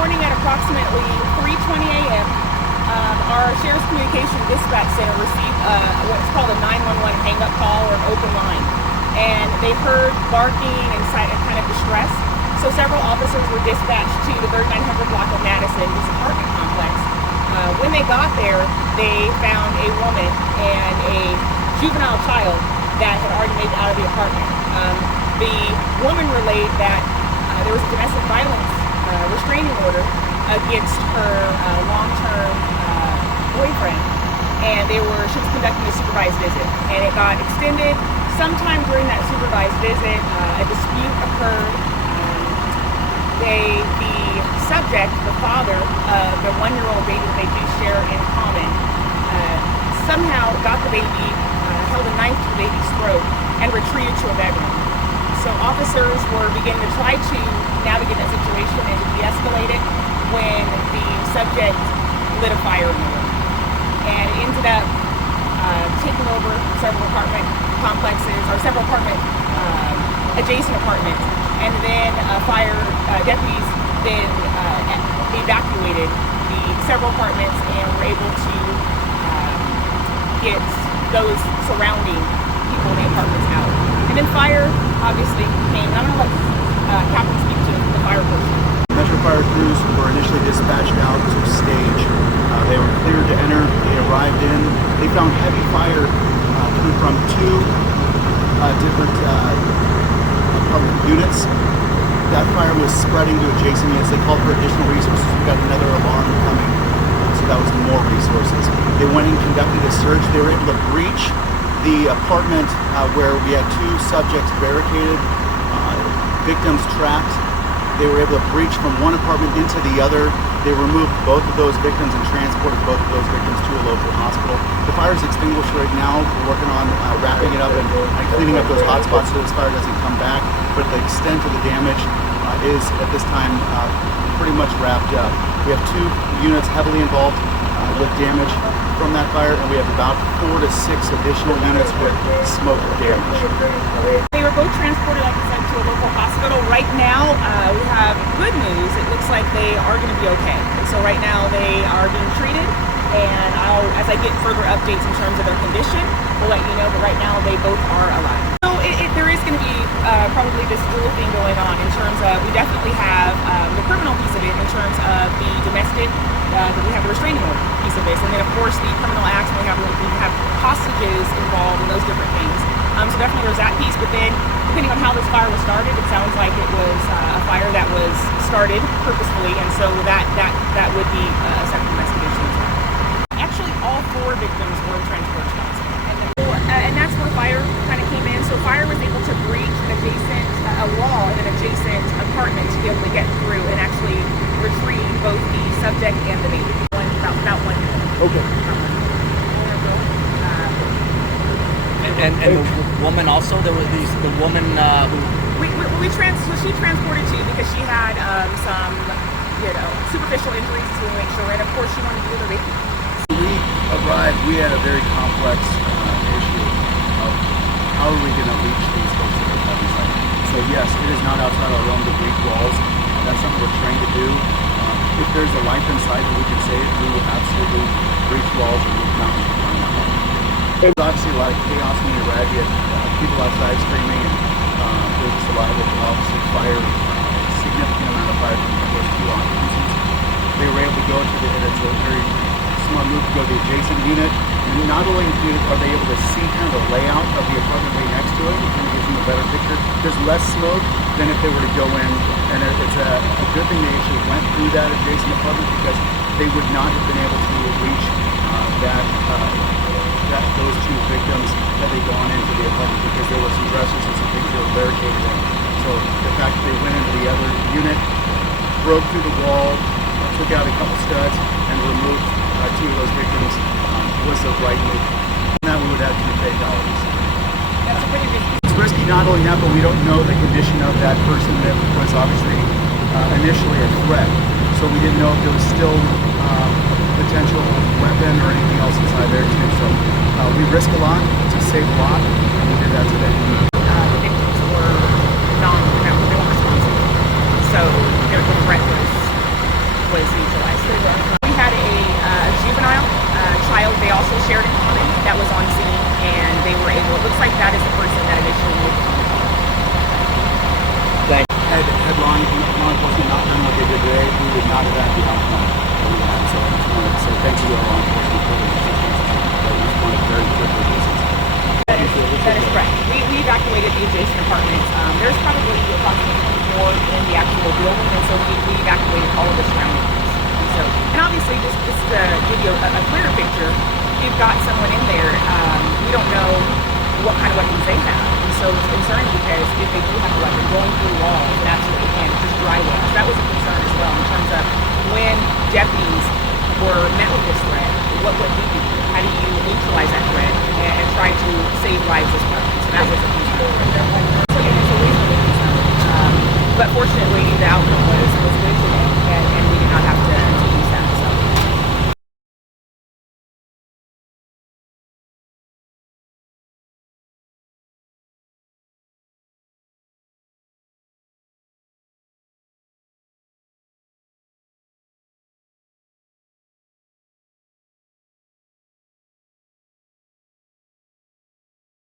morning at approximately 3:20 a.m., our Sheriff's Communication Dispatch Center received what's called a 911 hang-up call or an open line. And they heard barking and kind of distress. So several officers were dispatched to the 3900 Block of Madison, this apartment complex. When they got there, they found a woman and a juvenile child that had already made it out of the apartment. The woman relayed that there was a domestic violence restraining order against her long-term boyfriend, and she was conducting a supervised visit, and it got extended. Sometime during that supervised visit, a dispute occurred. The subject, the father of the 1-year-old baby that they do share in common, somehow got the baby, held a knife to the baby's throat, and retreated to a bedroom. So officers were beginning to try to navigate that situation and de-escalate it when the subject lit a fire in the room. And it ended up taking over several apartment complexes, or several adjacent apartments. And then fire deputies then evacuated the several apartments and were able to get those surrounding people in the apartments out. And then fire obviously came. I don't know what Captain speak to the fire person. Metro fire crews were initially dispatched out to stage. They were cleared to enter. They arrived in. They found heavy fire coming from two different apartment units. That fire was spreading to adjacent units. They called for additional resources. We got another alarm coming, so that was more resources. They went and conducted a search. They were able to breach the apartment where we had two subjects barricaded, victims trapped. They were able to breach from one apartment into the other. They removed both of those victims and transported both of those victims to a local hospital. The fire is extinguished right now. We're working on wrapping it up and cleaning up those hot spots so this fire doesn't come back. But the extent of the damage is at this time pretty much wrapped up. We have two units heavily involved with damage from that fire, and we have about 4 to 6 additional units with smoke damage. They were both transported, like I said, to a local hospital. Right now, we have good news. It looks like they are going to be okay. And so right now they are being treated, and as I get further updates in terms of their condition, we'll let you know, but right now they both are alive. So there is going to be probably this dual thing going on in terms of, we definitely have the criminal piece of it in terms of the domestic, that we have the restraining order piece of this, and then of course the criminal acts, we have hostages involved in those different things. So definitely there's that piece, but then depending on how this fire was started, it sounds like it was a fire that was started purposefully, and so that would be a separate investigation as well. Actually, all 4 victims were transported to hospital, and that's where fire kind of came in. So fire was able to breach a wall in an adjacent apartment to be able to get through and actually retrieve both the subject and the baby. About 1 minute. Okay. And the woman also, there was the woman who... she transported too because she had some, superficial injuries to make sure, and of course she wanted to do the baby. We arrived, we had a very complex issue of how are we going to reach these folks that are heavy site. So yes, it is not outside our realm to breach walls. That's something we're trained to do. If there's a life inside that we can save, we will absolutely breach walls and move mountains to find that life. There's obviously a lot of chaos when you arrive. You had people outside screaming, and there's just a lot of it. Obviously fire, a significant amount of fire from the first 2 occupancies. They were able to go to it's a very smart move to go to the adjacent unit, and not only are they able to see kind of the layout of the apartment right next to it, it kind of gives them a better picture. There's less smoke than if they were to go in, and it's a good thing they actually went through that adjacent apartment because they would not have been able to reach those 2 victims that they gone into the apartment because there were some dressers and some things they were barricaded in. So the fact that they went into the other unit, broke through the wall, took out a couple studs, and removed 2 of those victims was the right move. Now we would have to pay dollars. That's pretty risky. It's risky not only that, but we don't know the condition of that person that was obviously initially a threat. So we didn't know if there was still potential weapon or anything else inside there too. So we risk a lot to save a lot, and we did that today. The victims were they weren't responsible. So the threat was was neutralized. We had a juvenile child they also shared in common that was on scene, and they were able, it looks like that is the person that initially moved on. Had law enforcement not done what they did today, we would not have had the outcome that we had. So I just wanted to say thank you to our law enforcement for the assistance that we responded very quickly to this incident. That is correct. We evacuated the adjacent apartments. There's probably approximately 24 in the actual building, and so we evacuated all of the surrounding ones. And obviously, just to give you a clearer picture, you've got someone in there. We don't know what kind of weapons they have, and so it's concerning because if they do have a weapon, going through walls and absolutely can't just dry wells. That was a concern as well in terms of when deputies were met with this threat. What do you do? How do you neutralize that threat and try to save lives as well? So that was a concern. So it's a reasonable concern. But fortunately, the outcome was